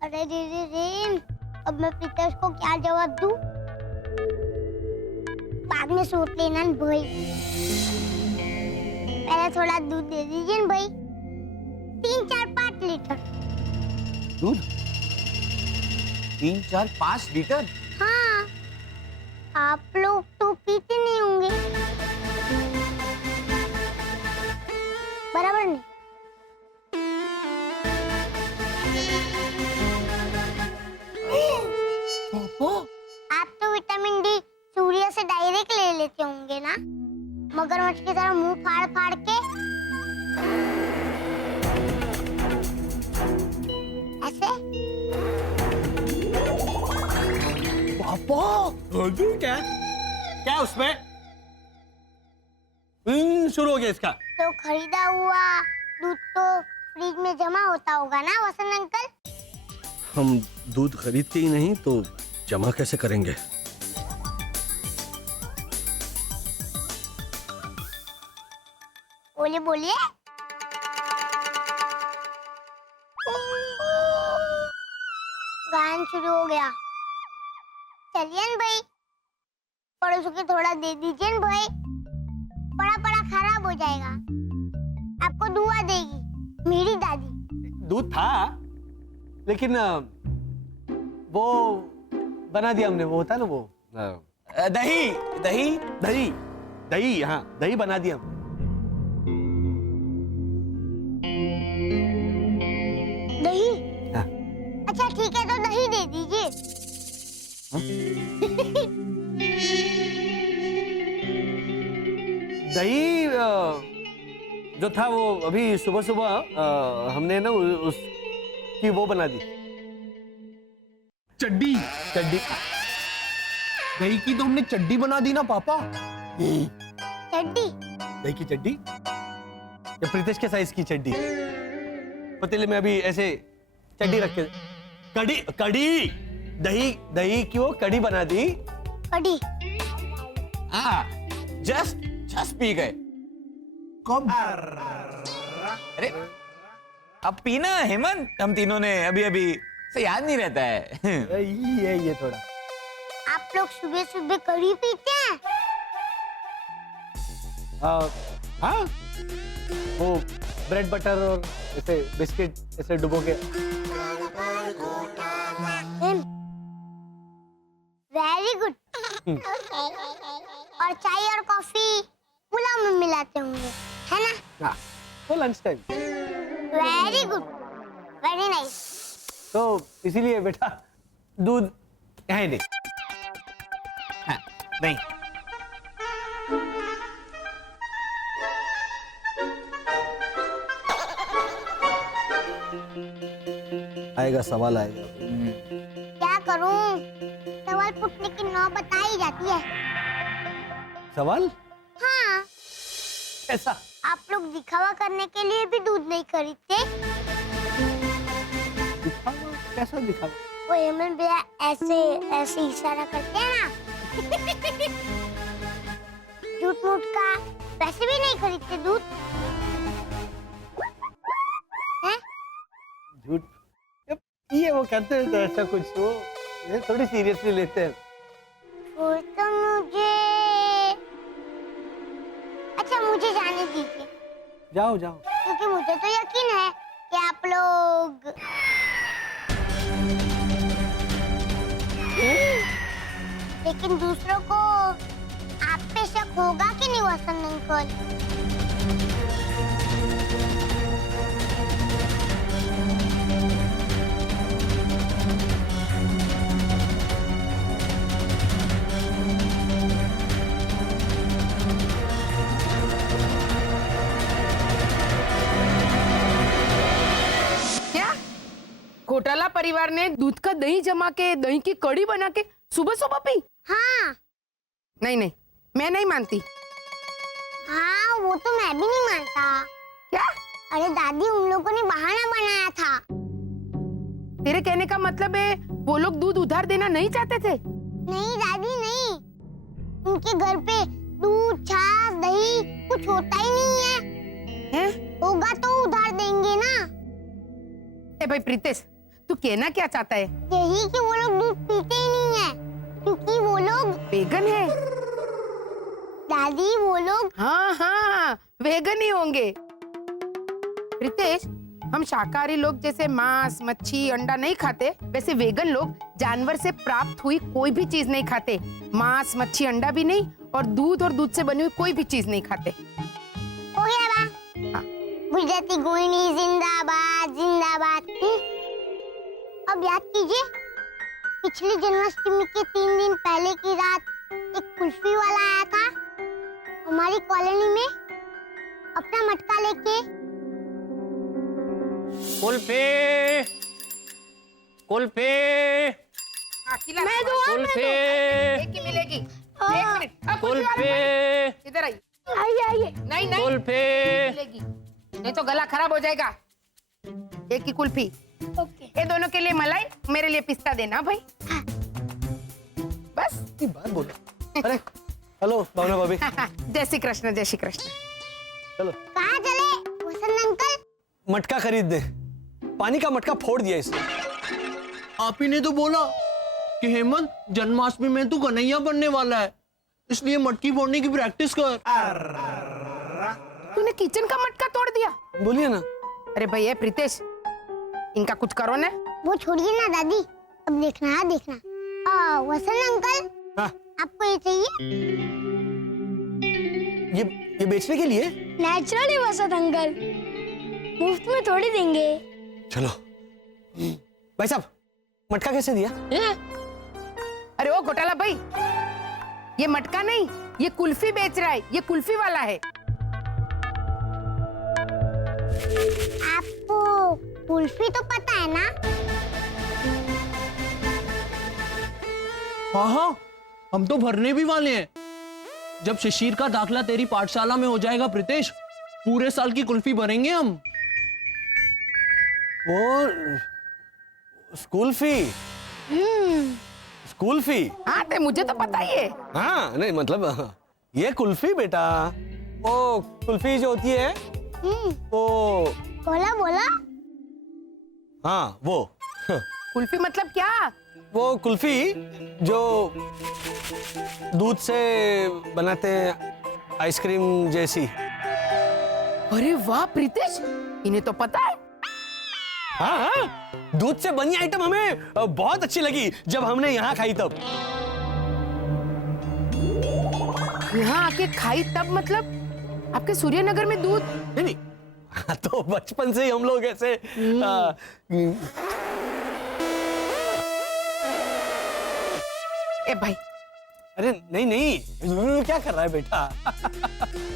अरे रे रे रे, अब मैं प्रीतेश को क्या जवाब दूं? बाद में सोच लेना भाई। पहले थोड़ा दूध दे दीजिए ना भाई, 3, 4, 5 लीटर दूध। 3, 4, 5 लीटर? हाँ, आप लोग तो पीते नहीं होंगे, बराबर नहीं? आप तो विटामिन डी सूर्य से डायरेक्ट ले लेते होंगे ना, मगरमच्छ की तरह मुंह फाड़ फाड़ के ऐसे। पापा क्या क्या उसमें शुरू हो गया इसका? तो खरीदा हुआ दूध तो फ्रिज में जमा होता होगा ना वसंत अंकल? हम दूध खरीदते ही नहीं तो जमा कैसे करेंगे? बोलिए बोलिए। गान शुरू हो गया। चलिए न भाई, पड़ोसों के थोड़ा दे दीजिए न भाई, पड़ा पड़ा खराब हो जाएगा। आपको दुआ देगी मेरी दादी। दूध था लेकिन वो बना दिया हमने, वो होता ना वो दही दही दही दही, हाँ दही बना दिया हमने। दही? हाँ। अच्छा ठीक है, तो दही दे दीजिए। दही जो था वो अभी सुबह सुबह हमने ना उसकी वो बना दी, चड्डी। चड्डी। दही की तो हमने चड्डी बना दी ना पापा। चड्डी? दही की चड्डी या प्रीतेश के साइज की चड्डी? पतीले में अभी ऐसे चड्डी रख के कड़ी कड़ी दही की वो कड़ी बना दी। कड़ी? हाँ, जस्ट पी गए। कब? अरे अब पीना हेमंत, हम तीनों ने अभी अभी से याद नहीं रहता है। ये थोड़ा। आप लोग सुबह सुबह कड़ी पीते हैं? हाँ, वो ब्रेड बटर और ऐसे बिस्किट ऐसे डुबो के। Very good. और चाय और कॉफी पुलाव में मिलाते होंगे, है ना? हाँ, वो lunch time. Very good, very nice. तो इसीलिए बेटा दूध है नहीं। हाँ, नहीं। आएगा, सवाल आएगा। क्या करूं? सवाल पूछने की नौबत आ ही जाती है। सवाल? हाँ। ऐसा? आप लोग दिखावा करने के लिए भी दूध नहीं खरीदते? दिखावा? कैसा दिखावा? वो हेमंत भैया ऐसे ऐसे इशारा करते हैं ना। झूठ मूठ का वैसे भी नहीं खरीदते दूध, हैं? झूठ? ये वो करते हैं तो ऐसा कुछ, वो थोड़ी सीरियसली लेते हैं। फिर तो मुझे जाओ जाओ। क्योंकि मुझे तो यकीन है कि आप लोग लेकिन दूसरों को आप पे शक होगा कि नहीं वसंत अंकल? क्या घोटाला परिवार ने दूध का दही जमा के दही की कड़ी बना के सुबह सुबह पी? हाँ। नहीं नहीं, मैं नहीं मानती। हाँ, वो तो मैं भी नहीं मानता। क्या? अरे दादी, उन लोगों ने बहाना बनाया था। तेरे कहने का मतलब है वो लोग दूध उधार देना नहीं चाहते थे? नहीं दादी नहीं, उनके घर पे दूध, छाछ, दही कुछ होता ही नहीं है। हैं? होगा तो उधार देंगे ना। ए भाई प्रीतेश, तू कहना क्या चाहता है? यही कि वो लोग दूध पीते ही नहीं है क्योंकि वो लोग वेगन है। दादी वो लोग हाँ हाँ, वेगन ही होंगे। प्रीतेश, हम शाकाहारी लोग जैसे मांस, मच्छी, अंडा नहीं खाते, वैसे वेगन लोग जानवर से प्राप्त हुई कोई भी चीज नहीं खाते। मांस, मच्छी, अंडा भी नहीं, और दूध से बनी हुई कोई भी चीज नहीं खाते। हो गया बा। हाँ। गुजराती गोइनी जिंदाबाद जिंदाबाद। अब याद कीजिए, पिछली जन्माष्टमी के 3 दिन पहले की रात एक कुल्फी वाला आया था हमारी कॉलोनी में अपना मटका लेके। कुल्फी कुल्फी मैं कुल्फी एक ही मिलेगी। एक मिनट, अब कुल्फी वाला भाई, इधर आइए। आइए। नहीं नहीं कुल्फी मिलेगी, नहीं तो गला खराब हो जाएगा। एक ही कुल्फी। ओके। ये दोनों के लिए मलाई, मेरे लिए पिस्ता देना भाई। बस। बात बोलो। अरे हेलो भावना भाभी। जय श्री कृष्ण, जय श्री कृष्ण। चलो। कहाँ चले वसंत अंकल? मटका खरीद दे। पानी का मटका फोड़ दिया इसने। आप ही ने तो बोला कि हेमंत जन्माष्टमी में तू कन्हैया बनने वाला है, इसलिए मटकी फोड़ने की प्रैक्टिस कर। तूने किचन का मटका तोड़ दिया? बोलिए ना। अरे भैया प्रीतेश, इनका कुछ करो ना। वो छोड़िए ना दादी, अब देखना है देखना। वसंत अंकल, हाँ। आपको ये चाहिए? ये बेचने के लिए? नेचुरली वसंत अंकल, मुफ्त में थोड़ी देंगे। चलो। भाई साहब, मटका कैसे दिया? अरे ओ घोटाला भाई, ये मटका नहीं, ये कुल्फी बेच रहा है। ये कुल्फी वाला है। आपको कुल्फी तो पता है ना? हाँ हाँ, हम तो भरने भी वाले हैं। जब शिशिर का दाखला तेरी पाठशाला में हो जाएगा प्रीतेश, पूरे साल की कुल्फी भरेंगे हम। वो स्कूल फी। School fee. हाँ तो मुझे तो पता ही है। हाँ नहीं मतलब ये कुल्फी बेटा, वो कुल्फी जो होती है वो। बोला बोला। हाँ वो। कुल्फी मतलब क्या? वो कुल्फी जो दूध से बनाते हैं, आइसक्रीम जैसी। अरे वाह प्रीतेश, इन्हें तो पता है। हाँ हाँ, दूध से बनी आइटम हमें बहुत अच्छी लगी जब हमने यहाँ खाई तब। यहाँ आके खाई तब मतलब आपके सूर्यनगर में दूध? नहीं तो बचपन से ही हम लोग ऐसे ए भाई। अरे नहीं नहीं, क्या कर रहा है बेटा?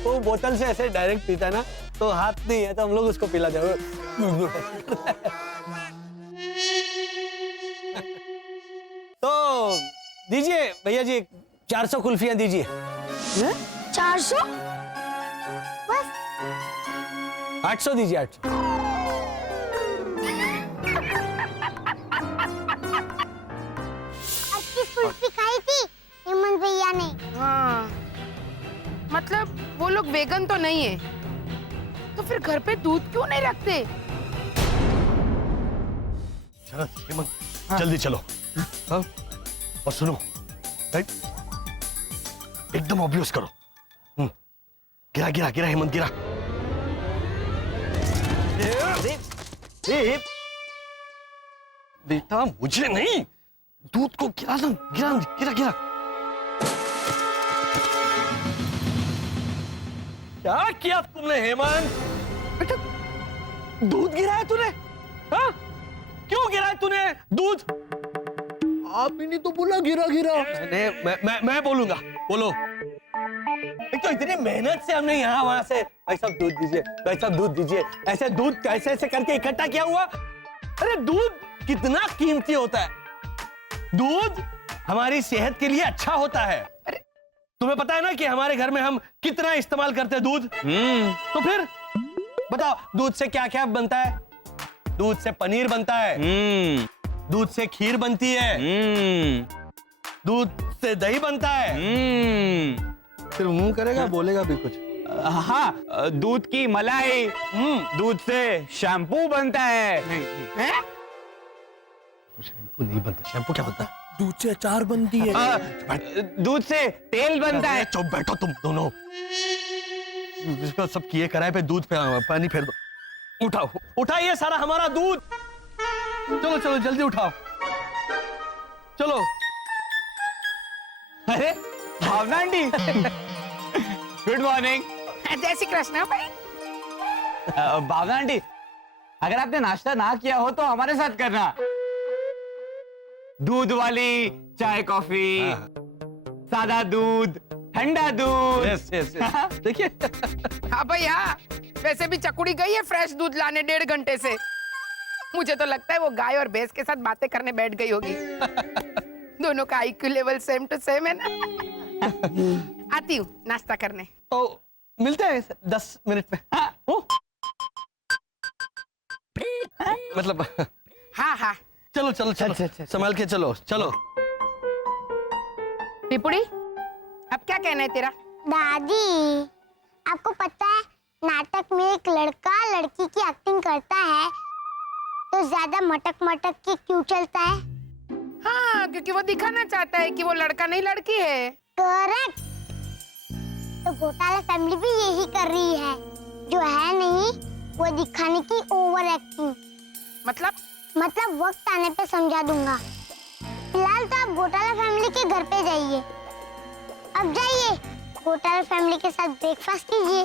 वो बोतल से ऐसे डायरेक्ट पीता है ना, तो हाथ नहीं है तो हम लोग उसको पिला दे। तो दीजिए भैया जी, 400 कुल्फियां दीजिए। 400? बस 800 दीजिए। 800। कुल्फी खाई थी हेमंत भैया ने। हाँ, मतलब वो लोग वेगन तो नहीं है, तो फिर घर पे दूध क्यों नहीं रखते? शरद, हेमंत, जल्दी चलो। हाँ? और सुनो, एकदम ऑब्वियस करो। गिरा गिरा गिरा हेमंत, गिरा। बेटा मुझे नहीं, दूध को गिरा दो, गिरा गिरा गिरा। क्या किया तुमने हेमंत? बेटा दूध गिराया तूने? हाँ? क्यों गिराया तूने दूध? आप ही ने तो बोला गिरा गिरा। मैं बोलूंगा, बोलो। एक तो इतनी मेहनत से हमने यहाँ वहां से भाई साहब दूध दीजिए, भाई साहब दूध दीजिए, ऐसे दूध कैसे ऐसे करके इकट्ठा किया हुआ। अरे दूध कितना कीमती होता है, दूध हमारी सेहत के लिए अच्छा होता है। अरे तुम्हें पता है ना कि हमारे घर में हम कितना इस्तेमाल करते हैं दूध। तो फिर बताओ दूध से क्या क्या बनता है? दूध से पनीर बनता है, दूध से खीर बनती है, दूध से दही बनता है। फिर मुंह करेगा, बोलेगा भी कुछ। हाँ, दूध की मलाई, दूध से शैम्पू बनता है। शैम्पू नहीं बनता। शैम्पू क्या बनता है? दूध से अचार बनती है। दूध से तेल बनता है। चुप बैठो तुम दोनों, सब किए कराए पे दूध पे पानी फेर दो। उठाओ, उठाइए सारा हमारा दूध। चलो चलो जल्दी उठाओ, चलो। अरे भावना आंटी, गुड मॉर्निंग। जय श्री कृष्ण भाई। भावना आंटी, अगर आपने नाश्ता ना किया हो तो हमारे साथ करना। दूध वाली चाय कॉफी, सादा दूध, ठंडा दूध। Yes yes yes. देखिए हाँ भैया, वैसे भी चकुड़ी गई है फ्रेश दूध लाने 1.5 घंटे से। मुझे तो लगता है वो गाय और भैंस के साथ बातें करने बैठ गई होगी। दोनों का IQ level same to same है ना। आती हूँ नाश्ता करने। तो मिलते हैं 10 मिनट में। मतलब हाँ हाँ चलो चलो चलो, संभाल के चलो चलो। पिपुड़ी, अब क्या कहना है तेरा? दादी, आपको पता है नाटक में एक लड़का लड़की की एक्टिंग करता है तो ज्यादा मटक मटक के क्यों चलता है? हाँ, क्योंकि वो दिखाना चाहता है कि वो लड़का नहीं लड़की है। करेक्ट। तो घोटाला फैमिली भी यही कर रही है, जो है नहीं वो दिखाने की ओवर एक्टिंग। मतलब वक्त आने पे समझा दूंगा। फिलहाल तो आप घोटाला फैमिली के घर पे जाइए। अब जाइए, घोटाला फैमिली के साथ ब्रेकफास्ट कीजिए।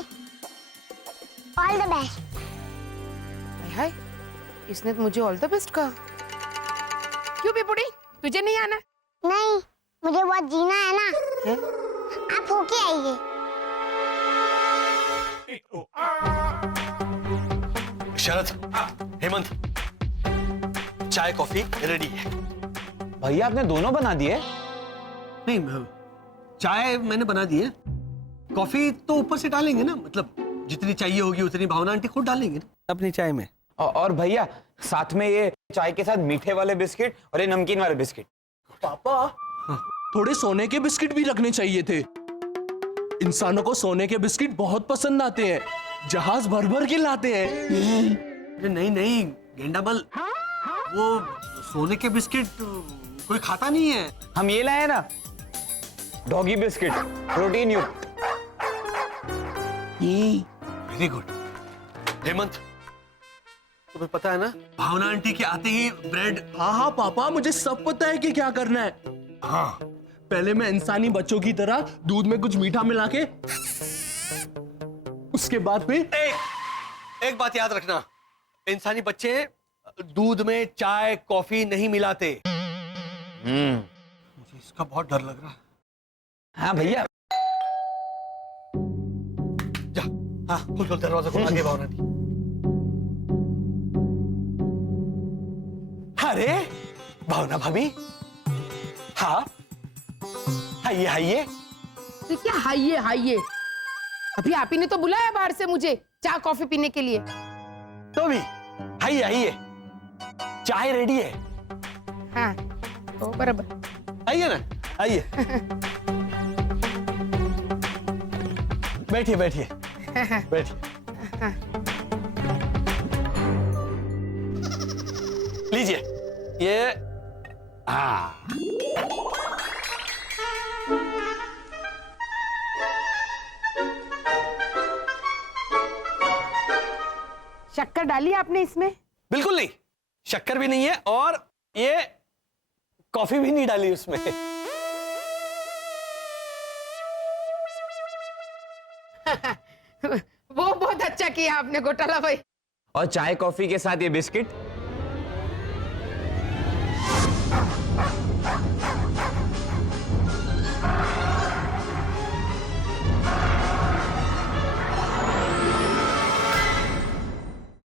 All the best. हाय, इसने तो मुझे ऑल द बेस्ट कहा। क्यों पिपुड़ी, तुझे नहीं आना? नहीं, मुझे बहुत जीना है ना। आप होके आइए। शरद, हेमंत, चाय कॉफी रेडी है। भैया आपने दोनों बना दिए? नहीं, चाय मैंने बना दी है, कॉफी तो ऊपर से डालेंगे ना, मतलब जितनी चाहिए होगी उतनी भावना आंटी खुद डालेंगे ना अपनी चाय में। और भैया साथ में ये चाय के साथ मीठे वाले बिस्किट और ये नमकीन वाले बिस्किट। पापा, थोड़े सोने के बिस्किट भी रखने चाहिए थे। इंसानों को सोने के बिस्किट बहुत पसंद आते हैं, जहाज भर भर के लाते हैं। अरे नहीं नहीं गेंडामल, वो सोने के बिस्किट कोई खाता नहीं है। हम ये लाए ना, डॉगी बिस्किट, प्रोटीन युक्त। Very good. हेमंत, तुम्हें पता है ना भावना आंटी के आते ही ब्रेड। हाँ हाँ पापा, मुझे सब पता है कि क्या करना है। हाँ, पहले मैं इंसानी बच्चों की तरह दूध में कुछ मीठा मिला के, उसके बाद फिर एक बात याद रखना, इंसानी बच्चे दूध में चाय कॉफी नहीं मिलाते। मुझे इसका बहुत डर लग रहा है। हाँ भैया, जा, हाँ खोल दरवाजा, खोल आगे भावना आंटी। अरे भावना भाभी, हाँ आइए आइए। तो क्या हाइये हाइये, अभी आप ही ने तो बुलाया बाहर से मुझे चाय कॉफी पीने के लिए। तो भी आइए आइए, चाय रेडी है। हाँ तो बराबर, आइए ना, आइए। बैठिए बैठिए बैठिए। लीजिए ये। हाँ शक्कर डाली आपने इसमें? बिल्कुल नहीं, शक्कर भी नहीं है और ये कॉफी भी नहीं डाली उसमें। वो बहुत अच्छा किया आपने घोटाला भाई। और चाय कॉफी के साथ ये बिस्किट